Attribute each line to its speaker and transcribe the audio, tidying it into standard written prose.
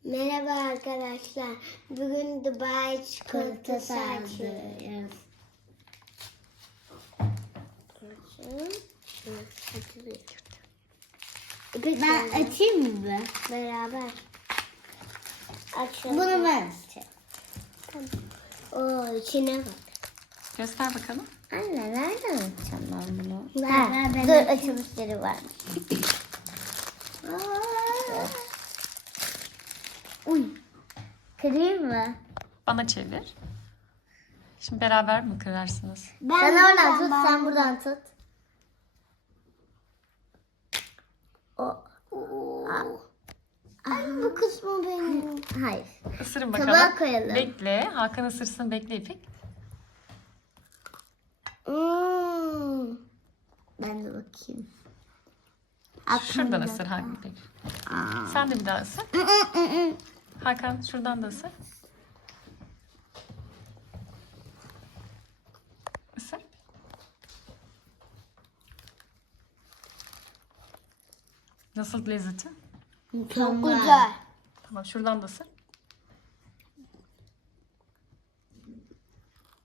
Speaker 1: Merhaba arkadaşlar. Bugün Dubai çikolatası açıyoruz. Ben açayım mı? Beraber. Açalım. Bunu ben açacağım. Tamam. Oo, içine bak.
Speaker 2: Göster bakalım.
Speaker 1: Anne nereden açacağım ben bunu? Dur açılışları var. Uy. Kırayım mı?
Speaker 2: Bana çevir. Şimdi beraber mi kırarsınız?
Speaker 1: Sen oradan tut, sen buradan tut. Ay bu kısmı benim. Hayır.
Speaker 2: Isırın
Speaker 1: Tabağa
Speaker 2: bakalım.
Speaker 1: koyalım.
Speaker 2: Bekle. Hakan ısırsın. Bekle İpek.
Speaker 1: Ben de bakayım.
Speaker 2: Şuradan ısır Hakan İpek. Sen de bir daha ısır. Hakan şuradan da ısır. Isır. Nasıl lezzeti?
Speaker 1: Çok güzel.
Speaker 2: Tamam şuradan da ısır.